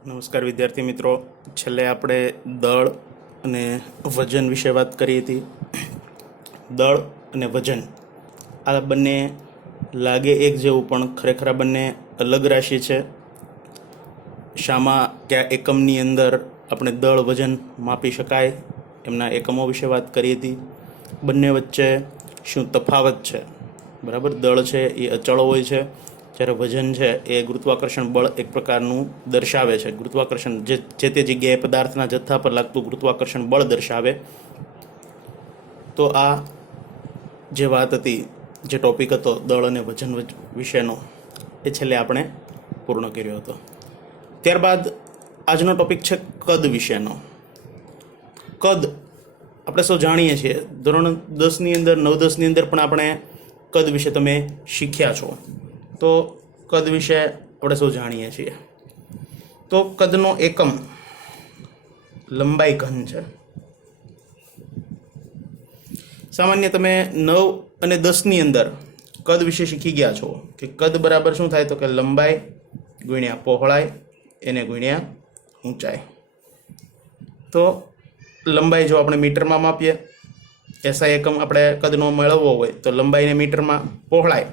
નમસ્કાર વિદ્યાર્થી મિત્રો, છેલ્લે આપણે દળ અને વજન વિશે વાત કરી હતી. દળ અને વજન આ બંને લાગે એક જેવું પણ ખરેખર આ બંને અલગ રાશિ છે. શામાં કયા એકમની અંદર આપણે દળ વજન માપી શકાય એમના એકમો વિશે વાત કરી હતી. બંને વચ્ચે શું તફાવત છે? બરાબર, દળ છે એ અચળ હોય છે, જ્યારે વજન છે એ ગુરુત્વાકર્ષણ બળ એક પ્રકારનું દર્શાવે છે. ગુરુત્વાકર્ષણ જે તે જગ્યાએ પદાર્થના જથ્થા પર લાગતું ગુરુત્વાકર્ષણ બળ દર્શાવે. તો આ જે વાત હતી, જે ટોપિક હતો દળ અને વજન વિશેનો, એ છેલ્લે આપણે પૂર્ણ કર્યો હતો. ત્યારબાદ આજનો ટોપિક છે કદ વિશેનો. કદ આપણે સૌ જાણીએ છીએ, ધોરણ 10ની અંદર 9-10ની અંદર પણ આપણે કદ વિશે તમે શીખ્યા છો. તો કદ વિશે આપણે સૌ જાણીએ છીએ. તો કદનો એકમ લંબાઈ ઘન છે. સામાન્ય તમે 9 અને 10ની અંદર કદ વિશે શીખી ગયા છો કે કદ બરાબર શું થાય, તો કે લંબાઈ ગુણ્યા પહોળાઈ એને ગુણ્યા ઊંચાઈ. તો લંબાઈ જો આપણે મીટરમાં માપીએ, એસઆઈ એકમ આપણે કદનો મેળવવો હોય તો લંબાઈને મીટરમાં, પહોળાઈ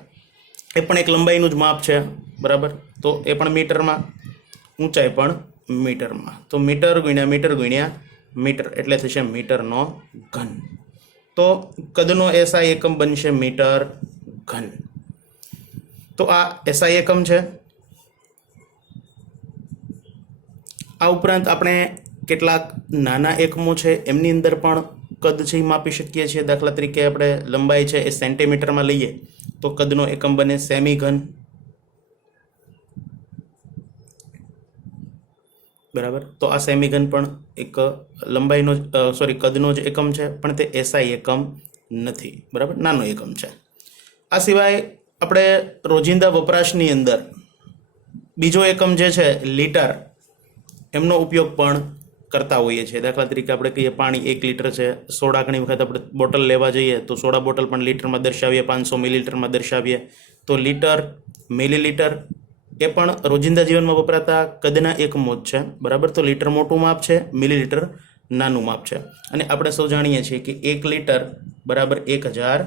એ પણ એક લંબાઈનું જ માપ છે, બરાબર, તો એ પણ મીટરમાં, ઊંચાઈ પણ મીટરમાં. તો મીટર ગુણ્યા મીટર એટલે થશે મીટરનો ઘન. તો કદનો એસઆઈ એકમ બનશે મીટર ઘન. તો આ એસઆઈ એકમ છે. આ ઉપરાંત આપણે કેટલાક નાના એકમો છે એમની અંદર પણ કદ છે માપી શકીએ છીએ. દાખલા તરીકે આપણે લંબાઈ છે એ સેન્ટીમીટરમાં લઈએ તો કદનો એકમ બને સેમી ઘન, બરાબર. તો આ સેમી ઘન પણ એક લંબાઈનો કદનો જ એકમ છે, પણ તે એસઆઈ એકમ નથી, બરાબર, નાનો એકમ છે. આ સિવાય આપણે રોજિંદા વપરાશની અંદર બીજો એકમ જે છે લીટર, એમનો ઉપયોગ પણ કરતા હોઈએ છીએ. દાખલા તરીકે આપણે કહીએ પાણી 1 લીટર છે. સોડા ઘણી વખત આપણે બોટલ લેવા જઈએ તો સોડા બોટલ પણ લીટરમાં દર્શાવીએ, 500 મિલીલીટરમાં દર્શાવીએ. તો લીટર, મિલીલીટર એ પણ રોજિંદા જીવનમાં વપરાતા કદના એકમો જ છે, બરાબર. તો લીટર મોટું માપ છે, મિલીલીટર નાનું માપ છે. અને આપણે સૌ જાણીએ છીએ કે 1 લીટર બરાબર 1000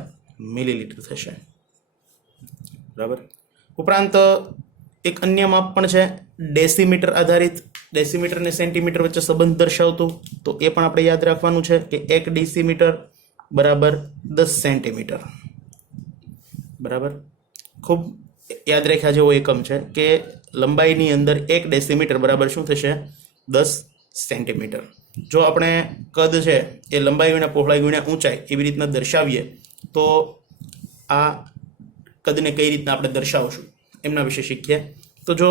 મિલીલીટર થશે, બરાબર. ઉપરાંત એક અન્ય માપ પણ છે ડેસીમીટર આધારિત. ડેસીમીટર અને સેન્ટીમીટર વચ્ચે સંબંધ દર્શાવતું, તો એ પણ આપણે યાદ રાખવાનું છે કે 1 ડેસીમીટર બરાબર 10 સેન્ટીમીટર, બરાબર. ખૂબ યાદ રાખ્યા જેવો એકમ છે કે લંબાઈની અંદર 1 ડેસીમીટર બરાબર શું થશે, 10 સેન્ટીમીટર. જો આપણે કદ છે એ લંબાઈ ગુણ્યા પહોળાઈ ગુણ્યા ઊંચાઈ એવી રીતના દર્શાવીએ તો આ કદને કઈ રીતના આપણે દર્શાવશું એમના વિશે શીખીએ. તો જો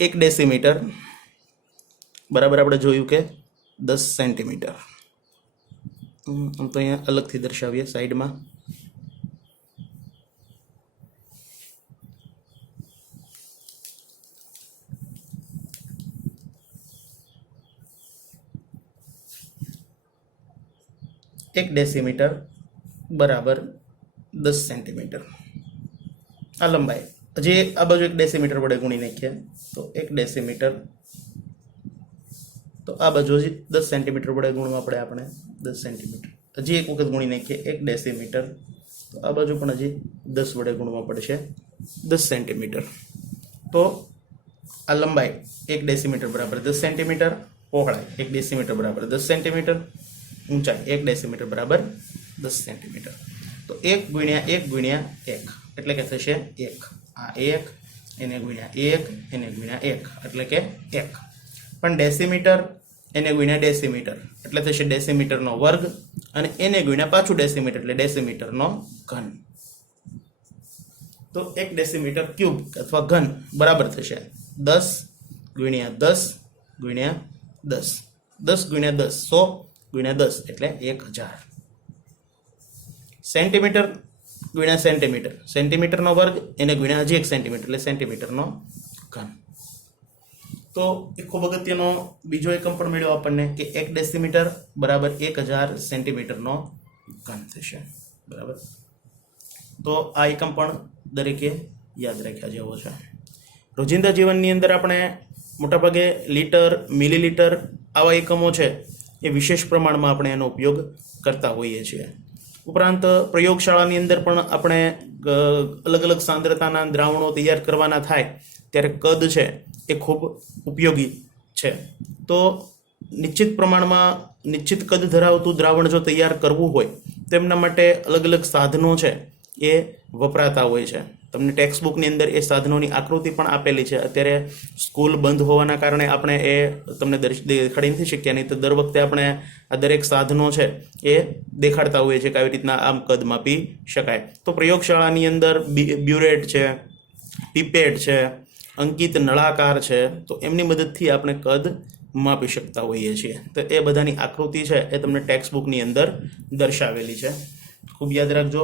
1 ડેસીમીટર બરાબર આપણે જોયું કે 10 સેન્ટીમીટર. આમ તો અહીંયા અલગથી દર્શાવીએ સાઈડમાં. એક ડેસીમીટર બરાબર 10 સેન્ટીમીટર આ લંબાઈ. હજી આ બાજુ 1 ડેસીમીટર વડે ગુણી નાખીએ તો 1 ડેસીમીટર, તો આ બાજુ હજી 10 સેન્ટીમીટર વડે ગુણવા પડે આપણે 10 સેન્ટીમીટર. હજી એક વખત ગુણી નાખીએ 1 ડેસીમીટર, તો આ બાજુ પણ હજી 10 વડે ગુણવા પડશે 10 સેન્ટીમીટર. તો આ લંબાઈ 1 ડેસીમીટર બરાબર 10 સેન્ટીમીટર, પહોળાઈ 1 ડેસીમીટર બરાબર 10 સેન્ટીમીટર, ઊંચાઈ 1 ડેસીમીટર બરાબર 10 સેન્ટીમીટર. તો 1 ગુણ્યા 1 ગુણ્યા 1 એટલે કે થશે 1. આ 1 એને ગુણ્યા 1 એને ગુણ્યા 1 એટલે કે 1. પણ ડેસીમીટર એને ગુણ્યા ડેસીમીટર એટલે થશે ડેસીમીટરનો વર્ગ, અને એને ગુણ્યા પાછું ડેસીમીટર એટલે ડેસીમીટરનો ઘન. તો 1 ડેસીમીટર ક્યુબ અથવા ઘન બરાબર થશે 10 ગુણ્યા 10 ગુણ્યા 10. 10 ગુણ્યા 10 100 ગુણ્યા 10 એટલે 1000. સેન્ટીમીટર ગુણ્યા સેન્ટીમીટર, સેન્ટીમીટરનો વર્ગ એને ગુણ્યા હજી 1 સેન્ટીમીટર એટલે સેન્ટીમીટરનો ઘન. તો એ ખૂબ અગત્યનો બીજો એકમ પણ મળ્યો આપણને કે 1 ડેસીમીટર બરાબર 1000 સેન્ટીમીટરનો ઘન થશે, બરાબર. તો આ એકમ પણ દરેકે યાદ રાખ્યા જેવો છે. રોજિંદા જીવનની અંદર આપણે મોટાભાગે લીટર, મિલીલીટર આવા એકમો છે એ વિશેષ પ્રમાણમાં આપણે એનો ઉપયોગ કરતા હોઈએ છીએ. ઉપરાંત પ્રયોગશાળાની અંદર પણ આપણે અલગ અલગ સાંદ્રતાના દ્રાવણો તૈયાર કરવાના થાય ત્યારે કદ છે એ ખૂબ ઉપયોગી છે. તો નિશ્ચિત પ્રમાણમાં નિશ્ચિત કદ ધરાવતું દ્રાવણ જો તૈયાર કરવું હોય તો એમના માટે અલગ અલગ સાધનો છે એ વપરાતા હોય છે. તમને ટેક્સ્ટ બુકની અંદર એ સાધનોની આકૃતિ પણ આપેલી છે. અત્યારે સ્કૂલ બંધ હોવાના કારણે આપણે એ તમને દેખાડી નથી શક્યા, નહીં તો દર વખતે આપણે આ દરેક સાધનો છે એ દેખાડતા હોઈએ છીએ કે આવી રીતના આમ કદ માપી શકાય. તો પ્રયોગશાળાની અંદર બ્યુરેટ છે, પીપેટ છે, અંકિત નળાકાર છે, તો એમની મદદથી આપણે કદ માપી શકતા હોઈએ છીએ. તો એ બધાની આકૃતિ છે એ તમને ટેક્સ્ટ બુકની અંદર દર્શાવેલી છે. ખૂબ યાદ રાખજો,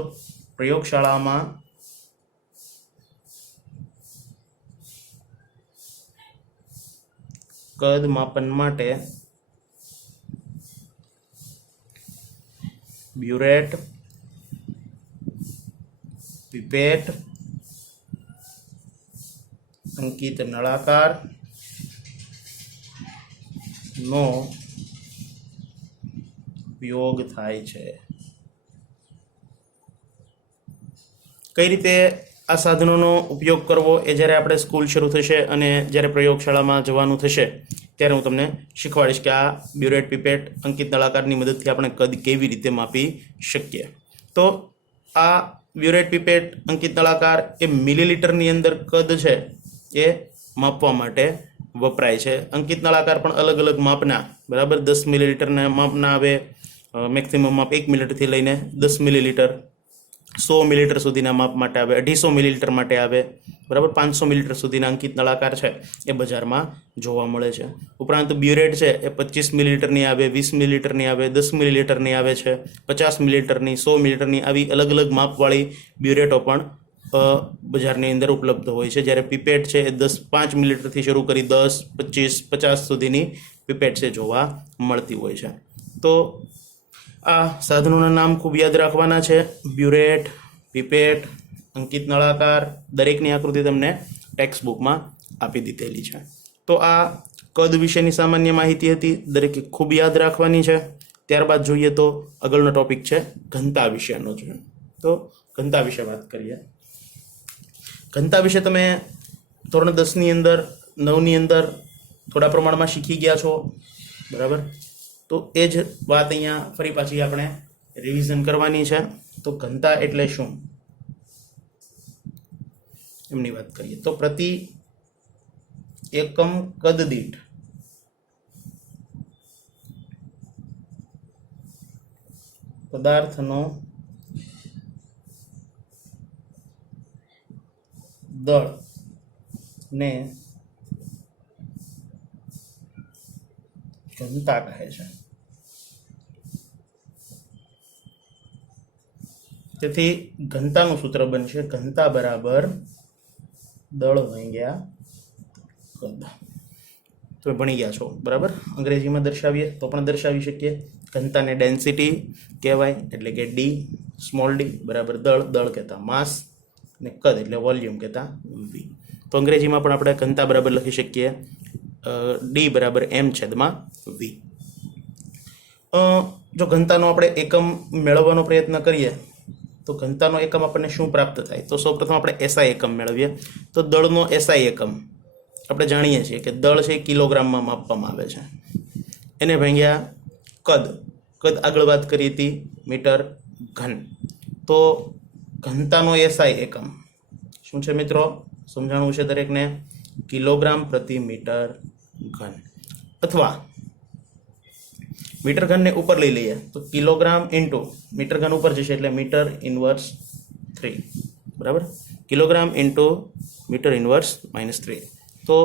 પ્રયોગશાળામાં કદ માપન માટે બ્યુરેટ, પીપેટ, અંકિત નળાકાર નો ઉપયોગ થાય છે. કઈ રીતે આ સાધનોનો ઉપયોગ કરવો એ જ્યારે આપણે સ્કૂલ શરૂ થશે અને જ્યારે પ્રયોગશાળામાં જવાનું થશે ત્યારે હું તમને શીખવાડીશ કે આ બ્યુરેટ, પીપેટ, અંકિત નળાકારની મદદથી આપણે કદ કેવી રીતે માપી શકીએ. તો આ બ્યુરેટ, પીપેટ, અંકિત નળાકાર એ મિલીલીટરની અંદર કદ છે એ માપવા માટે વપરાય છે. અંકિત નળાકાર પણ અલગ અલગ માપના, બરાબર, 10 મિલીલીટરના માપના આવે, મેક્સિમમ માપ 1 મિલીલીટરથી લઈને 10 મિલીલીટર, 100 મિલીલીટર સુધીના માપ માટે આવે, 250 મિલીલીટર માટે આવે, બરાબર. 500 મિલીલીટર સુધીના અંકિત નળાકાર છે એ બજારમાં જોવા મળે છે. ઉપરાંત બ્યુરેટ છે એ 25 મિલીલીટરની આવે, 20 મિલીલીટરની આવે, 10 મિલીલીટરની આવે છે, 50 મિલીલીટરની, 100 મિલીલીટરની, આવી અલગ અલગ માપવાળી બ્યુરેટો પણ બજારની અંદર ઉપલબ્ધ હોય છે. જ્યારે પીપેટ છે એ 5 મિલીલીટરથી શરૂ કરી 10, 25, 50 સુધીની પીપેટ છે જોવા મળતી હોય છે. તો આ સાધનોના નામ ખૂબ યાદ રાખવાના છે. બ્યુરેટ, પીપેટ, અંકિત નળાકાર, દરેકની આકૃતિ તમને ટેક્સ્ટ બુકમાં આપી દીધેલી છે. તો આ કદ વિશેની સામાન્ય માહિતી હતી, દરેકે ખૂબ યાદ રાખવાની છે. ત્યારબાદ જોઈએ તો આગળનો ટોપિક છે ઘનતા વિશેનો છે. તો ઘનતા વિશે વાત કરીએ. ઘનતા વિશે તમે ધોરણ 10ની અંદર, 9ની અંદર થોડા પ્રમાણમાં શીખી ગયા છો, બરાબર. તો એ જ વાત અહીંયા ફરી પાછી આપણે રિવિઝન કરવાની છે. તો ઘનતા એટલે શું એમની વાત કરીએ તો પ્રતિ એકમ કદ દીઠ પદાર્થનો દળ ને ઘનતા કહે છે. તેથી ઘનતાનું સૂત્ર બનશે ઘનતા બરાબર દળ ભાગ્યા કદ. તમે ભણી ગયા છો, બરાબર. અંગ્રેજીમાં દર્શાવીએ તો પણ દર્શાવી શકીએ. ઘનતાને ડેન્સિટી કહેવાય, એટલે કે ડી, સ્મોલ ડી બરાબર દળ, દળ કહેતા માસ, ને કદ એટલે વોલ્યુમ કહેતા વી. તો અંગ્રેજીમાં પણ આપણે ઘનતા બરાબર લખી શકીએ ડી બરાબર m/v. જો ઘનતાનો આપણે એકમ મેળવવાનો પ્રયત્ન કરીએ તો ઘનતાનો એકમ આપણને શું પ્રાપ્ત થાય? તો સૌપ્રથમ આપણે એસઆઈ એકમ મેળવીએ. તો દળનો એસઆઈ એકમ આપણે જાણીએ છીએ કે દળ છે કિલોગ્રામમાં માપવામાં આવે છે. એને ભાગ્યા કદ, કદ આગળ વાત કરી હતી મીટર ઘન. તો ઘનતાનો એસઆઈ એકમ શું છે મિત્રો? સમજાણું છે દરેકને, કિલોગ્રામ પ્રતિ મીટર ઘન. અથવા મીટર ઘનને ઉપર લઈ લઈએ તો કિલોગ્રામ ઇન્ટુ મીટર ઘન ઉપર જશે એટલે મીટર ઇન્વર્સ 3, બરાબર. Kilogram into metre inverse -3. તો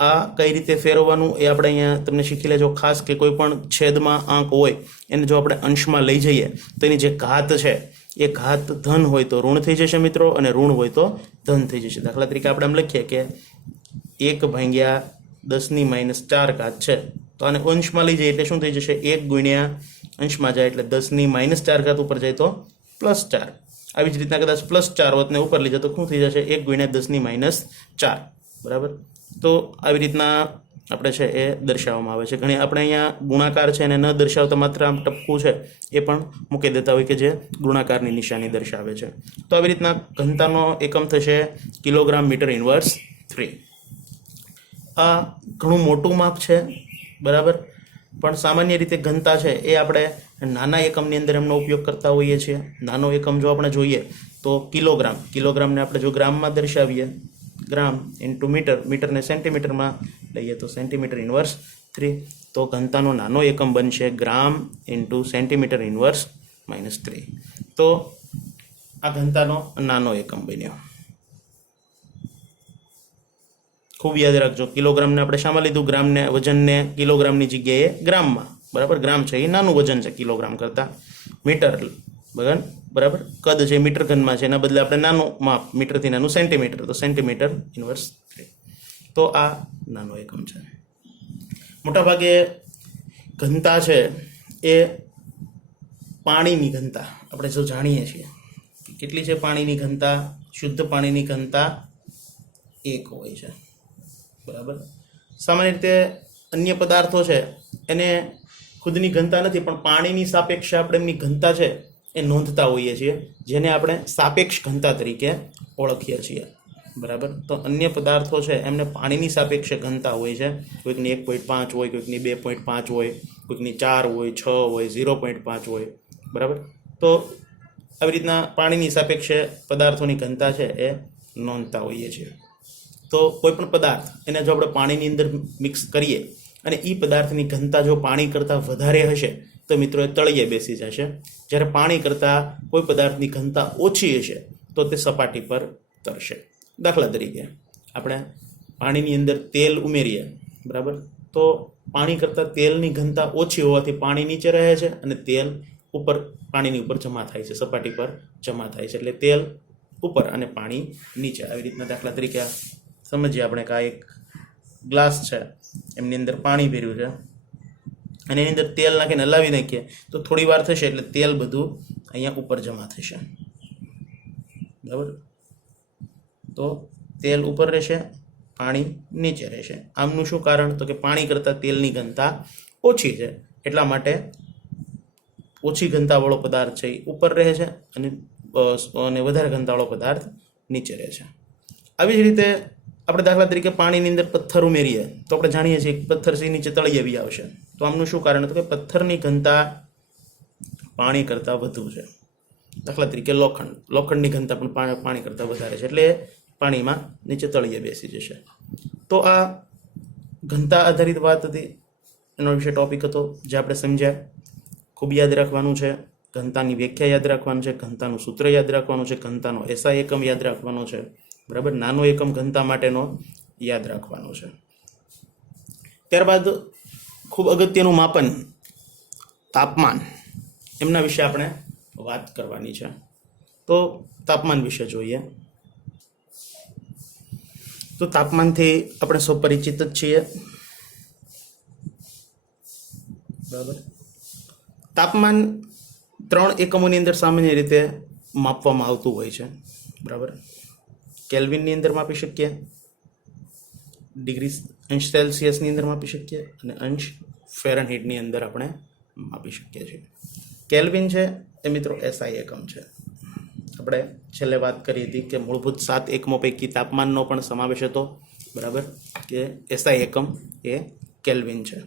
આ કઈ રીતે ફેરવવાનું એ આપણે અહીંયા તમને શીખી લેજો. ખાસ કે કોઈ પણ છેદમાં આંક હોય એને જો આપણે અંશમાં લઈ જઈએ તો એની જે ઘાત છે એ ઘાત ધન હોય તો ઋણ થઈ જશે મિત્રો, અને ઋણ હોય તો ધન થઈ જશે. દાખલા તરીકે આપણે આમ લખીએ કે 1/10⁻⁴ ઘાત છે, તો આને અંશમાં લઈ જઈએ એટલે શું થઈ જશે? 1 ગુણ્યા અંશમાં જાય એટલે 10⁻⁴ ઘાત ઉપર જાય તો +4. આવી જ રીતના કદાચ +4 હોત ને ઉપર લઈ જાય તો શું થઈ જશે? 1 ગુણ્યા 10⁻⁴, બરાબર. તો આવી રીતના આપણે છે એ દર્શાવવામાં આવે છે. ઘણી આપણે અહીંયા ગુણાકાર છે એને ન દર્શાવતા માત્ર આમ ટપકું છે એ પણ મૂકી દેતા હોય કે જે ગુણાકારની નિશાની દર્શાવે છે. તો આવી રીતના ઘનતાનો એકમ થશે કિલોગ્રામ મીટર ઇન્વર્સ 3. આ ઘણું મોટું માપ છે, બરાબર, પણ સામાન્ય રીતે ઘનતા છે એ આપણે નાના એકમની અંદર એમનો ઉપયોગ કરતા હોઈએ છીએ. નાનો એકમ જો આપણે જોઈએ તો કિલોગ્રામને આપણે જો ગ્રામમાં દર્શાવીએ, ગ્રામ ઇન્ટુ મીટર, મીટરને સેન્ટીમીટરમાં લઈએ તો સેન્ટીમીટર ઇન્વર્સ 3, તો ઘનતાનો નાનો એકમ બનશે ગ્રામ ઇન્ટુ સેન્ટીમીટર ઇન્વર્સ -3. તો આ ઘનતાનો નાનો એકમ બન્યો. ખૂબ યાદ રાખજો, કિલોગ્રામને આપણે શામાં લીધું? ગ્રામને, વજનને કિલોગ્રામની જગ્યાએ ગ્રામમાં, બરાબર. ગ્રામ છે એ નાનું વજન છે કિલોગ્રામ કરતાં. મીટર બરાબર કદ છે મીટર ઘનમાં છે, એના બદલે આપણે નાનું માપ મીટરથી નાનું સેન્ટીમીટર, તો સેન્ટીમીટર ઇન્વર્સ 3. તો આ નાનો એકમ છે. મોટાભાગે ઘનતા છે એ પાણીની ઘનતા આપણે જો જાણીએ છીએ કેટલી છે પાણીની ઘનતા, શુદ્ધ પાણીની ઘનતા 1 હોય છે, બરાબર. સામાન્ય રીતે અન્ય પદાર્થો છે એને ખુદની ઘનતા નથી, પણ પાણીની સાપેક્ષે આપણે એમની ઘનતા છે એ નોંધતા હોઈએ છીએ, જેને આપણે સાપેક્ષ ઘનતા તરીકે ઓળખીએ છીએ, બરાબર. તો અન્ય પદાર્થો છે એમને પાણીની સાપેક્ષે ઘનતા હોય છે. કોઈકની 1.5 હોય, કોઈકની 2.5 હોય, કોઈકની 4 હોય, 6 હોય, 0.5 હોય, બરાબર. તો આવી રીતના પાણીની સાપેક્ષે પદાર્થોની ઘનતા છે એ નોંધતા હોઈએ છીએ. તો કોઈ પણ પદાર્થ એને જો આપણે પાણીની અંદર મિક્સ કરીએ અને એ પદાર્થની ઘનતા જો પાણી કરતાં વધારે હશે તો મિત્રો એ તળિયે બેસી જશે. જ્યારે પાણી કરતાં કોઈ પદાર્થની ઘનતા ઓછી હશે તો તે સપાટી પર તરશે. દાખલા તરીકે આપણે પાણીની અંદર તેલ ઉમેરીએ, બરાબર, તો પાણી કરતાં તેલની ઘનતા ઓછી હોવાથી પાણી નીચે રહે છે અને તેલ ઉપર, પાણીની ઉપર જમા થાય છે, સપાટી પર જમા થાય છે. એટલે તેલ ઉપર અને પાણી નીચે. આવી રીતના દાખલા તરીકે સમજીએ આપણે કે આ એક ગ્લાસ છે, એમની અંદર પાણી ભર્યું છે અને એની અંદર તેલ નાખીને હલાવી નાખીએ તો થોડી વાર થશે એટલે તેલ બધું અહીંયા ઉપર જમા થશે, બરાબર. તો તેલ ઉપર રહેશે, પાણી નીચે રહેશે. આમનું શું કારણ? તો કે પાણી કરતાં તેલની ઘનતા ઓછી છે, એટલા માટે ઓછી ઘનતાવાળો પદાર્થ છે એ ઉપર રહે છે અને વધારે ઘનતાવાળો પદાર્થ નીચે રહે છે. આવી જ રીતે આપણે દાખલા તરીકે પાણીની અંદર પથ્થર ઉમેરીએ તો આપણે જાણીએ છીએ કે પથ્થર સી નીચે તળિયે બી આવશે. તો આમનું શું કારણ? તો કે પથ્થરની ઘનતા પાણી કરતાં વધુ છે. દાખલા તરીકે લોખંડની ઘનતા પણ પાણી કરતાં વધારે છે, એટલે પાણીમાં નીચે તળિયે બેસી જશે. તો આ ઘનતા આધારિત વાત હતી, એનો વિશે ટોપિક હતો જે આપણે સમજ્યા. ખૂબ યાદ રાખવાનું છે, ઘનતાની વ્યાખ્યા યાદ રાખવાનું છે, ઘનતાનું સૂત્ર યાદ રાખવાનું છે, ઘનતાનો એસઆઈ એકમ યાદ રાખવાનો છે, બરાબર. નાનો એકમ ઘનતા માટેનો યાદ રાખવાનો છે. ત્યારબાદ ખૂબ અગત્યનું માપન તાપમાન, એમના વિશે આપણે વાત કરવાની છે. તો તાપમાન વિશે જોઈએ તો તાપમાનથી આપણે સૌ પરિચિત જ છીએ, બરાબર. તાપમાન 3 એકમોની અંદર સામાન્ય રીતે માપવામાં આવતું હોય છે, બરાબર. કેલ્વિનની અંદર માપી શકીએ, ડિગ્રી અંશ સેલ્સિયસની અંદર માપી શકીએ અને અંશ ફેરનહીટની અંદર આપણે માપી શકીએ છીએ. કેલ્વિન છે એ મિત્રો એસઆઈ એકમ છે. આપણે છેલ્લે વાત કરી હતી કે મૂળભૂત 7 એકમો પૈકી તાપમાનનો પણ સમાવેશ હતો, બરાબર, કે એસઆઈ એકમ એ કેલ્વિન છે.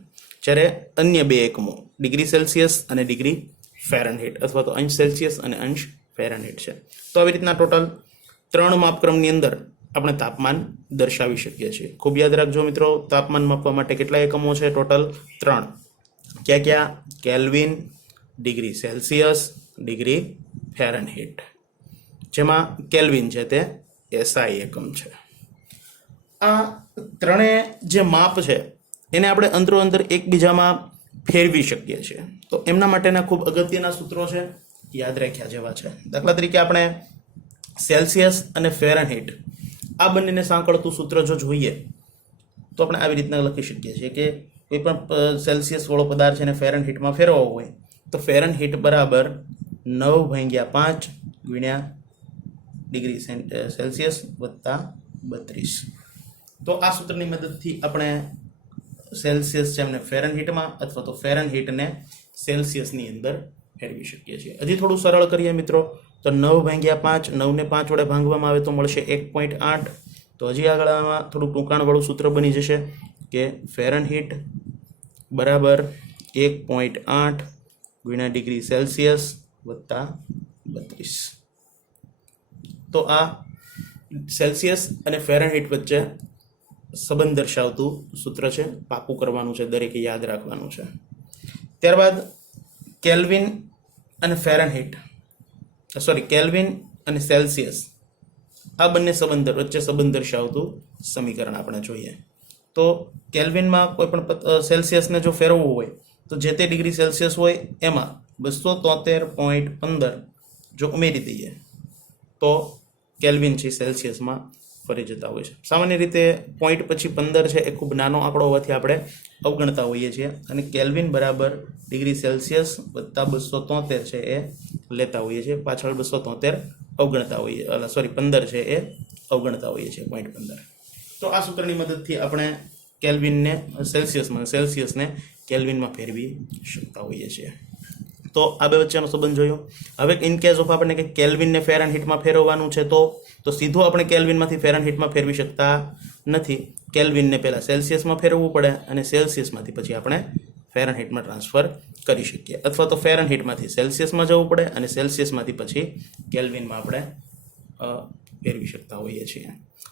જ્યારે અન્ય 2 એકમો ડિગ્રી સેલ્સિયસ અને ડિગ્રી ફેરનહીટ અથવા તો અંશ સેલ્સિયસ અને અંશ ફેરનહીટ છે. તો આવી રીતના ટોટલ 3 માપક્રમની અંદર આપણે તાપમાન દર્શાવી શકીએ છીએ. ખૂબ યાદ રાખજો મિત્રો, તાપમાન માપવા માટે કેટલા એકમો છે? ટોટલ 3. ક્યાં ક્યાં? Kelvin, degree Celsius, degree Fahrenheit, જેમાં કેલ્વિન છે તે એસઆઈ એકમ છે. આ ત્રણેય જે માપ છે એને આપણે અંદરો અંદર એકબીજામાં ફેરવી શકીએ છીએ. તો એમના માટેના ખૂબ અગત્યના સૂત્રો છે, યાદ રાખ્યા જેવા છે. દાખલા તરીકે આપણે સેલ્સિયસ અને ફેરનહીટ આ બંનેને સાંકળતું સૂત્ર જો જોઈએ તો આપણે આવી રીતના લખી શકીએ છીએ કે કોઈ પણ સેલ્સિયસ વાળો પદાર્થ છે એને ફેરનહીટમાં ફેરવવો હોય તો ફેરનહીટ બરાબર 9/5 ગુણ્યા ડિગ્રી સેલ્સિયસ વત્તા 32, તો આ સૂત્રની મદદથી આપણે સેલ્સિયસ છે એમને ફેરનહીટમાં અથવા તો ફેરનહીટને સેલ્સિયસની અંદર ફેરવી શકીએ છીએ. હજી થોડું સરળ કરીએ મિત્રો, તો 9/5, 9 ને 5 વડે ભાંગવામાં આવે તો મળશે 1.8. તો હજી આગળ આમાં થોડું ટૂંકાણવાળું સૂત્ર બની જશે કે ફેરનહીટ બરાબર 1.8 ગુણ્યા ડિગ્રી સેલ્સિયસ વત્તા 32. તો આ સેલ્સિયસ અને ફેરનહીટ વચ્ચે સંબંધ દર્શાવતું સૂત્ર છે, પાકું કરવાનું છે, દરેકે યાદ રાખવાનું છે. ત્યારબાદ કેલ્વિન અને ફેરનહીટ કેલ્વિન અને સેલ્સિયસ આ બંને વચ્ચે સંબંધ દર્શાવતું સમીકરણ આપણે જોઈએ. તો કેલ્વિનમાં કોઈ પણ સેલ્સિયસને જો ફેરવવું હોય તો જે તે ડિગ્રી સેલ્સિયસ હોય એમાં 273.15 જો ઉમેરી દઈએ તો કેલ્વિન છે સેલ્સિયસમાં ફરી જતા હોય છે. સામાન્ય રીતે પોઈન્ટ પછી 15 છે એ ખૂબ નાનો આંકડો હોવાથી આપણે અવગણતા હોઈએ છીએ અને કેલ્વિન બરાબર ડિગ્રી સેલ્સિયસ વત્તા 273 છે એ લેતા હોઈએ છીએ. પાછળ 273 અવગણતા હોઈએ 15 છે એ અવગણતા હોઈએ છીએ, 0.15. તો આ સૂત્રની મદદથી આપણે કેલ્વિનને સેલ્સિયસને કેલ્વિનમાં ફેરવી શકતા હોઈએ છીએ. તો આ બે વચ્ચેનો સંબંધ જોયો. હવે ઇન કેસ ઓફ આપણે કે કેલ્વિનને ફેરનહીટમાં ફેરવવાનું છે તો સીધું આપણે કેલ્વિનમાંથી ફેરનહીટમાં ફેરવી શકતા નથી. કેલ્વિનને પહેલાં સેલ્સિયસમાં ફેરવવું પડે અને સેલ્સિયસમાંથી પછી આપણે ફેરનહીટમાં ટ્રાન્સફર કરી શકીએ, અથવા તો ફેરનહીટમાંથી સેલ્સિયસમાં જવું પડે અને સેલ્સિયસમાંથી પછી કેલ્વિનમાં આપણે ફેરવી શકતા હોઈએ છીએ.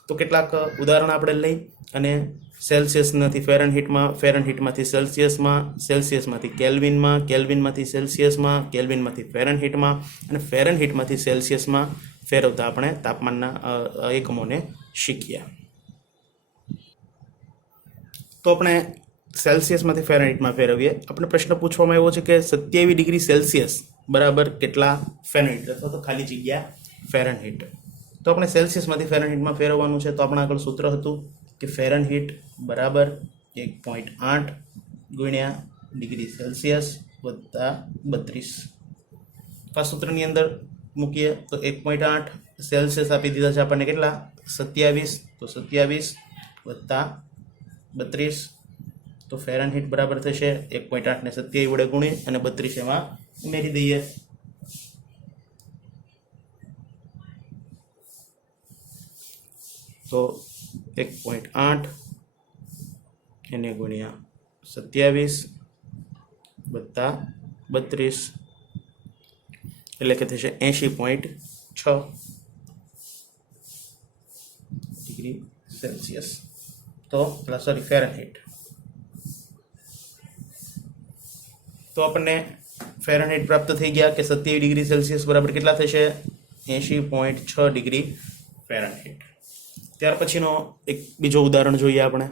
તો કેટલાક ઉદાહરણ આપણે લઈ અને સેલ્સિયસમાંથી ફેરનહીટમાં, ફેરનહીટમાંથી સેલ્સિયસમાં, સેલ્સિયસમાંથી કેલ્વિનમાં, કેલ્વિનમાંથી સેલ્સિયસમાં, કેલ્વિનમાંથી ફેરનહીટમાં અને ફેરનહીટમાંથી સેલ્સિયસમાં ફેરવતા આપણે તાપમાનના એકમોને શીખ્યા. તો આપણે સેલ્સિયસમાંથી ફેરનહીટમાં ફેરવીએ. આપણે પ્રશ્ન પૂછવામાં આવ્યો છે કે 27 ડિગ્રી સેલ્સિયસ બરાબર કેટલા ફેરનહીટ અથવા તો ખાલી જગ્યા ફેરનહીટ. તો આપણે સેલ્સિયસમાંથી ફેરનહીટમાં ફેરવવાનું છે. તો આપણા આગળ સૂત્ર હતું કે ફેરનહીટ બરાબર 1.8 ગુણ્યા ડિગ્રી સેલ્સિયસ વત્તા 32. આ સૂત્રની અંદર મૂકીએ તો 1.8 સેલ્સિયસ આપી દીધા છે આપણને કેટલા 27. તો 27 વત્તા 32. તો ફેરનહીટ બરાબર થશે 1.8 ને 27 વડે ગુણી અને 32 એમાં ઉમેરી દઈએ. તો 1.8 એને ગુણ્યા 27 વત્તા 32 એટલે કે થશે 80.6 ડિગ્રી સેલ્સિયસ. તો ફેરનહીટ. તો આપણને ફેરનહીટ પ્રાપ્ત થઈ ગયા કે 27 ડિગ્રી સેલ્સિયસ બરાબર કેટલા થશે 80.6 ડિગ્રી ફેરનહીટ. ત્યાર પછીનો એક બીજો ઉદાહરણ જોઈએ આપણે.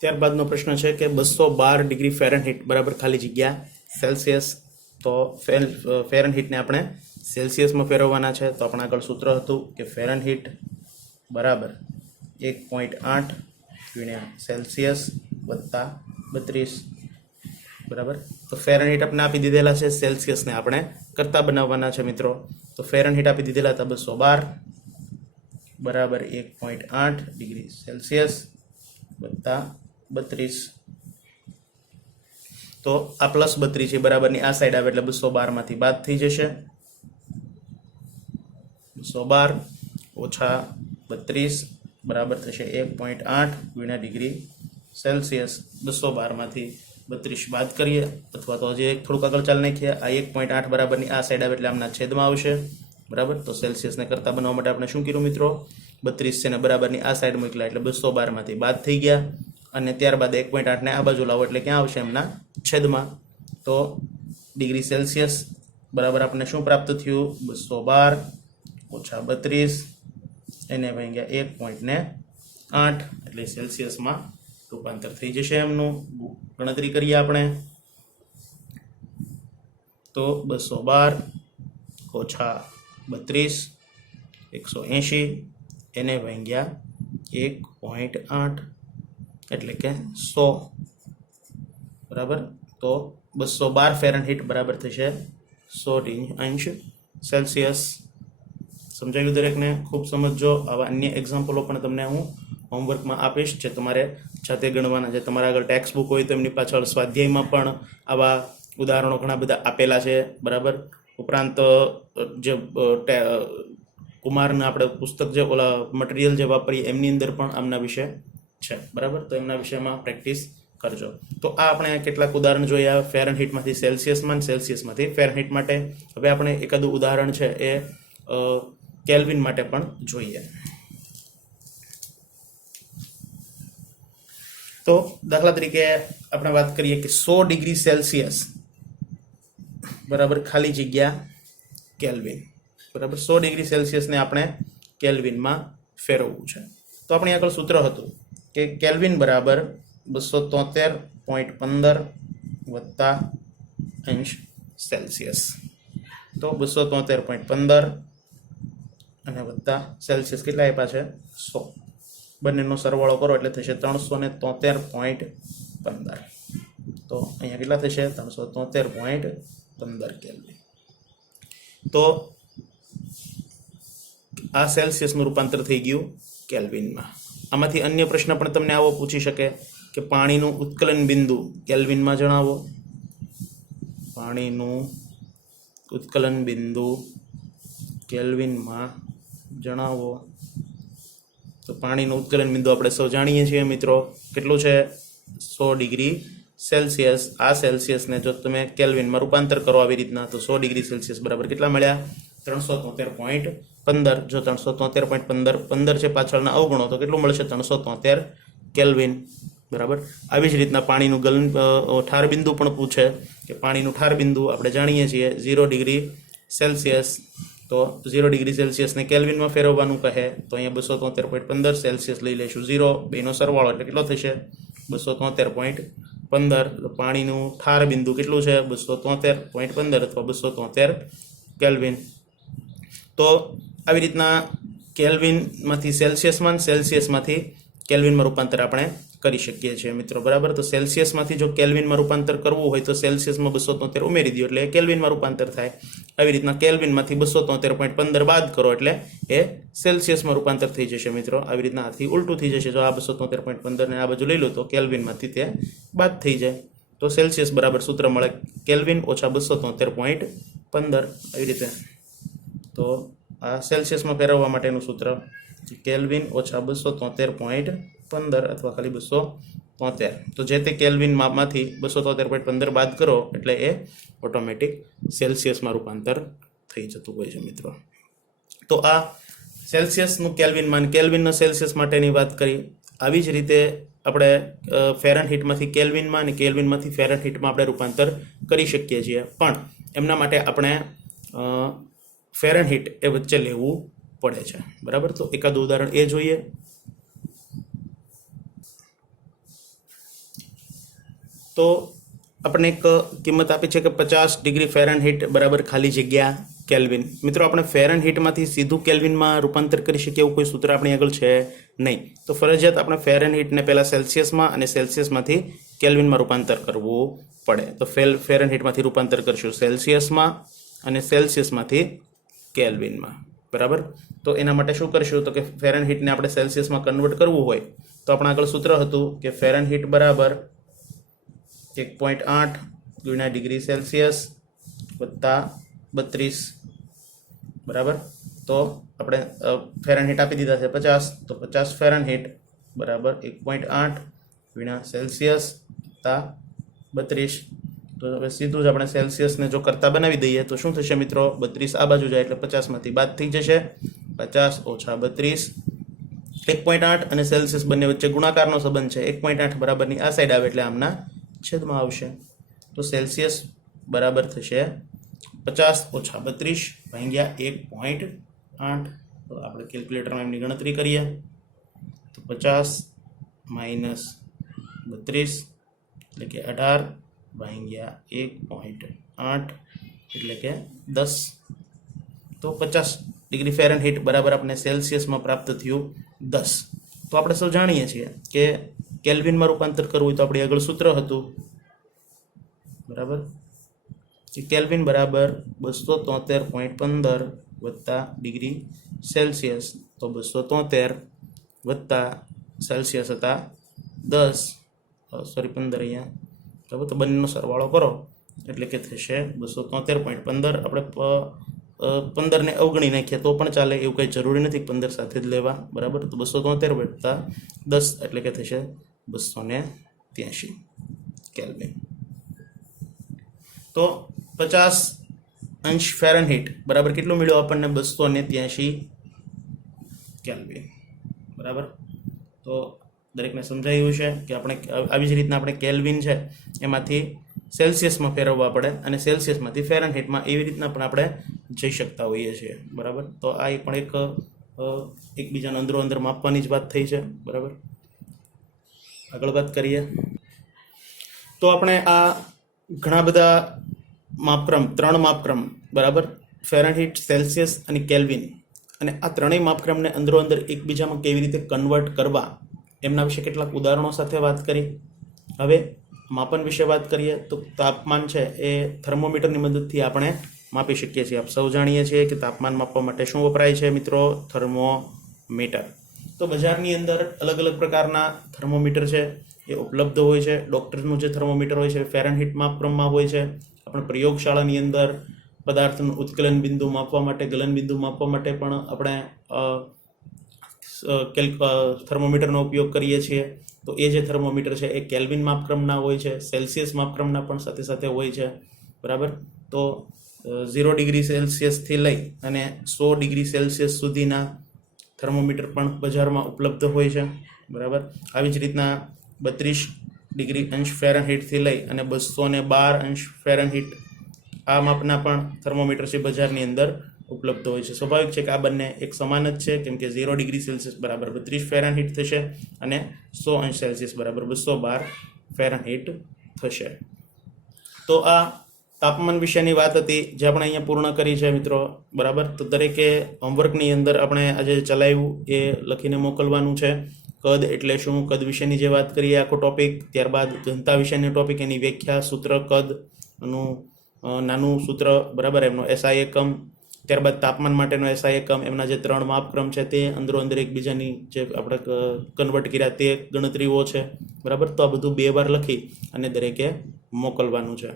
ત્યારબાદનો પ્રશ્ન છે કે 212 ડિગ્રી ફેરનહીટ બરાબર ખાલી જગ્યા સેલ્સિયસ. તો ફેરનહીટને આપણે સેલ્સિયસમાં ફેરવવાના છે. તો આપણા આગળ સૂત્ર હતું કે ફેરનહીટ બરાબર 1.8 ગુણ્યા સેલ્સિયસ વત્તા 32 બરાબર. તો ફેરનહીટ આપણે આપી દીધેલા છે, સેલ્સિયસને આપણે કરતા બનાવવાના છે મિત્રો. તો ફેરનહીટ આપી દીધેલા હતા 212 બરાબર 1.8 ડિગ્રી સેલ્સિયસ વત્તા 32. તો આ +32 છે બરાબરની આ સાઈડ આવે એટલે 212 માંથી બાદ થઈ જશે. 212 ઓછા 32 બરાબર થશે 1.8 ગુણ્યા ડિગ્રી સેલ્સિયસ. 212 માંથી 32 બાદ કરીએ અથવા તો હજી થોડુંક આગળ ચાલી નાખીએ. આ 1.8 બરાબરની આ સાઈડ આવે એટલે આમના છેદમાં આવશે બરાબર. તો સેલ્સિયસને કરતા બનાવવા માટે આપણે શું કર્યું મિત્રો 32 છે ને બરાબરની આ સાઈડ મોકલા એટલે 212 માંથી બાદ થઈ ગયા અને ત્યારબાદ 1.8 ને આ બાજુ લાવો એટલે ક્યાં આવશે એમના છેદમાં. તો ડિગ્રી સેલ્સિયસ બરાબર આપણને શું પ્રાપ્ત થયું 212 ઓછા 32 એને ભાગ્યા 1.8 એટલે સેલ્સિયસમાં રૂપાંતર થઈ જશે એમનું. ગણતરી કરીએ આપણે તો 212 ઓછા 32 180 એને ભાગ્યા 1.8 એટલે કે 100 બરાબર. તો 212 ફેરનહીટ બરાબર થશે 100 અંશ સેલ્સિયસ. समझाव्યું दरेकने? खूब समझो। आवा अन्य एक्जाम्पलो पण तमने हूँ होमवर्कमां आपीश जे तमारे जाते गणवाना छे। तमारा आगळ टेक्स्ट बुक होय तो एमनी पाछळ स्वाध्यायमां पण आवा उदाहरणो घणा बधा आपेला छे, बराबर। उपरांत जे कुमारना આપણે પુસ્તક જે ઓલા મટીરિયલ જે વાપરીએ એમની અંદર પણ આમના વિશે છે, બરાબર। તો એમના વિષયમાં પ્રેક્ટિસ કરજો। તો આ આપણે કેટલાક ઉદાહરણ જોયા ફેરનહીટમાંથી સેલ્સિયસમાં, સેલ્સિયસમાંથી ફેરનહીટ માટે। હવે આપણે એકાદું ઉદાહરણ છે એ કેલ્વિન માટે પણ જોઈએ। તો દાખલા તરીકે આપણે વાત કરીએ કે 100 ડિગ્રી સેલ્સિયસ બરાબર ખાલી જગ્યા કેલ્વિન, બરાબર। 100 ડિગ્રી સેલ્સિયસને આપણે કેલ્વિનમાં ફેરવવું છે। તો આપણી આગળ સૂત્ર હતું કે કેલ્વિન બરાબર 273.15 વત્તા અંશ સેલ્સિયસ। તો 273.15 અને વત્તા સેલ્સિયસ કેટલા આપ્યા છે? 100। બંનેનો સરવાળો કરો એટલે થશે 373.15। તો અહીંયા કેટલા થશે? 373.15 કેલ્વિન। તો આ સેલ્સિયસનું રૂપાંતર થઈ ગયું કેલ્વિનમાં। આમાંથી અન્ય પ્રશ્ન પણ તમને આવો પૂછી શકે કે પાણીનું ઉત્કલન બિંદુ કેલ્વિનમાં જણાવો। પાણીનું ઉત્કલન બિંદુ કેલ્વિનમાં જણાવો। તો પાણીનું ઉત્કલન બિંદુ આપણે સૌ જાણીએ છીએ મિત્રો, કેટલું છે? 100 ડિગ્રી સેલ્સિયસ। આ સેલ્સિયસને જો તમે કેલ્વિનમાં રૂપાંતર કરો આવી રીતના તો 100 ડિગ્રી સેલ્સિયસ બરાબર કેટલા મળ્યા? 373.15। જો 373.15 15 છે પાછળના અવગણો તો કેટલું મળશે? 373 કેલ્વિન, બરાબર। આવી જ રીતના પાણીનું ઠાર બિંદુ પણ પૂછે કે પાણીનું ઠાર બિંદુ આપણે જાણીએ છીએ 0 ડિગ્રી સેલ્સિયસ। તો 0 ડિગ્રી સેલ્સિયસને કેલ્વિનમાં ફેરવવાનું કહે તો અહીંયા 273.15 સેલ્સિયસ લઈ લઈશું 0, બેનો સરવાળો એટલે કેટલો થશે? 273.15। પાણીનું ઠાર બિંદુ કેટલું છે? 273.15 અથવા 273 કેલ્વિન। તો આવી રીતના કેલ્વિનમાંથી સેલ્સિયસમાં, સેલ્સિયસમાંથી કેલ્વિનમાં રૂપાંતર આપણે કરી શકીએ છીએ મિત્રો, બરાબર। તો સેલ્સિયસમાંથી જો કેલ્વિનમાં રૂપાંતર કરવું હોય તો સેલ્સિયસમાં 273 ઉમેરી દો એટલે કેલ્વિનમાં રૂપાંતર થાય। આવી રીતના કેલ્વિનમાંથી 273.15 બાદ કરો એટલે એ સેલ્સિયસમાં રૂપાંતર થઈ જશે મિત્રો। આવી રીતના આથી ઉલટું થઈ જશે। જો આ 273.15 ને આ બાજુ લઈ લો તો કેલ્વિનમાંથી તે બાદ થઈ જાય તો સેલ્સિયસ બરાબર સૂત્ર મળે કેલ્વિન ઓછા 273.15 આવી રીતે। તો આ સેલ્સિયસમાં ફેરવવા માટેનું સૂત્ર કેલ્વિન ઓછા 273.15 અથવા ખાલી 273। તો જે તે કેલ્વિન માપમાંથી 273.15 બાદ કરો એટલે એ ઓટોમેટિક સેલ્સિયસમાં રૂપાંતર થઈ જતું હોય છે મિત્રો। તો આ સેલ્સિયસનું કેલ્વિનમાં, કેલ્વિનના સેલ્સિયસ માટેની વાત કરી। આવી જ રીતે આપણે ફેરનહીટમાંથી કેલ્વિનમાં અને કેલ્વિનમાંથી ફેરનહીટમાં આપણે રૂપાંતર કરી શકીએ છીએ, પણ એમના માટે આપણે ફેરનહીટ એ વચ્ચે લેવું પડે છે, બરાબર। તો એકાદ ઉદાહરણ એ જોઈએ। તો આપણે એક કિંમત આપી છે કે 50 ડિગ્રી ફેરનહીટ બરાબર ખાલી જગ્યા કેલ્વિન। મિત્રો આપણે ફેરનહીટમાંથી સીધું કેલ્વિનમાં રૂપાંતર કરી શકીએ એવું કોઈ સૂત્ર આપણી આગળ છે નહીં। તો ફરજિયાત આપણે ફેરનહીટને પહેલાં સેલ્સિયસમાં અને સેલ્સિયસમાંથી કેલ્વિનમાં રૂપાંતર કરવું પડે। તો ફેરનહીટમાંથી રૂપાંતર કરશું સેલ્સિયસમાં અને સેલ્સિયસમાંથી કેલ્વિનમાં, બરાબર। તો એના માટે શું કરશું તો કે ફેરનહીટને આપણે સેલ્સિયસમાં કન્વર્ટ કરવું હોય તો આપણા આગળ સૂત્ર હતું કે ફેરનહીટ બરાબર 1.8 ગુણ્યા ડિગ્રી સેલ્સિયસ વત્તા 32, બરાબર। તો આપણે ફેરનહીટ આપી દીધા છે 50, તો 50 ફેરનહીટ બરાબર 1.8 ગુણ્યા સેલ્સિયસ વત્તા 32। તો હવે સીધું જ આપણે સેલ્સિયસને જો કરતા બનાવી દઈએ તો શું થશે મિત્રો? 32 આ બાજુ જાય એટલે 50માંથી બાદ થઈ જશે। 50 ઓછા 32, 1.8 અને સેલ્સિયસ બંને વચ્ચે ગુણાકારનો સંબંધ છે। 1.8 બરાબરની આ સાઈડ આવે એટલે આમના છેદમાં આવશે। તો સેલ્સિયસ બરાબર થશે 50 ઓછા 32 ભાગ્યા 1.8। તો આપણે કેલ્ક્યુલેટરમાં એમની ગણતરી કરીએ તો 50 માઇનસ 32 એટલે કે 18 ભાગ્યા 1.8 એટલે કે 10। તો 50 ડિગ્રી ફેરનહીટ બરાબર આપણે સેલ્સિયસમાં પ્રાપ્ત થયું 10। તો આપણે સૌ જાણીએ છીએ કે કેલ્વિનમાં રૂપાંતર કરવું હોય તો આપણી આગળ સૂત્ર હતું, બરાબર, કે કેલ્વિન બરાબર 273.15 વત્તા ડિગ્રી સેલ્સિયસ, તો 273 વત્તા સેલ્સિયસ હતા 15 અહીંયા, બરાબર. તો બંનેનો સરવાળો કરો એટલે કે થશે 273.15. આપણે 15ને અવગણી નાખીએ તો પણ ચાલે, એવું કંઈ જરૂરી નથી 15 સાથે જ લેવા, બરાબર. તો 273 વત્તા 10 એટલે કે થશે 283 કેલ્વિન. તો 50 અંશ ફેરનહીટ બરાબર કેટલું મળ્યું આપણને? 283 કેલ્વિન, બરાબર. તો દરેકને સમજાયું છે કે આપણે આવી જ રીતના આપણે કેલ્વિન છે એમાંથી સેલ્સિયસમાં ફેરવવા પડે અને સેલ્સિયસમાંથી ફેરનહીટમાં એવી રીતના પણ આપણે જઈ શકતા હોઈએ છીએ, બરાબર. તો આ પણ એકબીજાને અંદરો અંદર માપવાની જ વાત થઈ છે, બરાબર. આગળ વાત કરીએ તો આપણે આ ઘણા બધા માપક્રમ, 3 માપક્રમ, બરાબર, ફેરનહીટ, સેલ્સિયસ અને કેલ્વિન, અને આ ત્રણેય માપક્રમને અંદરો અંદર એકબીજામાં કેવી રીતે કન્વર્ટ કરવા એમના વિશે કેટલાક ઉદાહરણો સાથે વાત કરી. હવે માપન વિશે વાત કરીએ તો તાપમાન છે એ થર્મોમીટરની મદદથી આપણે માપી શકીએ છીએ. આપ સૌ જાણીએ છીએ કે તાપમાન માપવા માટે શું વપરાય છે મિત્રો? થર્મોમીટર. તો બજારની અંદર અલગ અલગ પ્રકારના થર્મોમીટર છે એ ઉપલબ્ધ હોય છે. ડૉક્ટરનું જે થર્મોમીટર હોય છે ફેરનહીટ માપક્રમમાં હોય છે. આપણે પ્રયોગશાળાની અંદર પદાર્થનું ઉત્કલન બિંદુ માપવા માટે, ગલન બિંદુ માપવા માટે પણ આપણે થર્મોમીટરનો ઉપયોગ કરીએ છીએ. તો એ જે થર્મોમીટર છે એ કેલ્વિન માપક્રમના હોય છે, સેલ્સિયસ માપક્રમના પણ સાથે સાથે હોય છે, બરાબર. તો 0 ડિગ્રી સેલ્સિયસથી લઈ અને 100 ડિગ્રી સેલ્સિયસ સુધીના થર્મોમીટર પણ બજારમાં ઉપલબ્ધ હોય છે, બરાબર. આવી જ રીતના 32 ડિગ્રી અંશ ફેરનહીટથી લઈ અને 212 અંશ ફેરનહીટ આ માપના પણ થર્મોમીટર છે બજારની અંદર ઉપલબ્ધ હોય છે. સ્વાભાવિક છે કે આ બંને એક સમાન જ છે, કેમ કે 0 ડિગ્રી સેલ્સિયસ બરાબર 32 ફેરનહીટ થશે અને 100 અંશ સેલ્સિયસ બરાબર 212 ફેરનહીટ થશે. તો આ તાપમાન વિશેની વાત હતી જે આપણે અહીંયા પૂર્ણ કરી છે મિત્રો, બરાબર. તો દરેકે હોમવર્કની અંદર આપણે આજે ચલાવ્યું એ લખીને મોકલવાનું છે. કદ એટલે શું, કદ વિશેની જે વાત કરીએ આખો ટોપિક, ત્યારબાદ ઘનતા વિશેનો ટોપિક, એની વ્યાખ્યા, સૂત્ર, કદનું નાનું સૂત્ર, બરાબર, એમનો એસઆઈ એકમ, ત્યારબાદ તાપમાન માટેનો એસઆઈ એકમ, એમના જે 3 માપક્રમ છે તે અંદરો અંદર એકબીજાની જે આપણે કન્વર્ટ કર્યા તે ગણતરીઓ છે, બરાબર. તો આ બધું 2 વાર લખી અને દરેકે મોકલવાનું છે.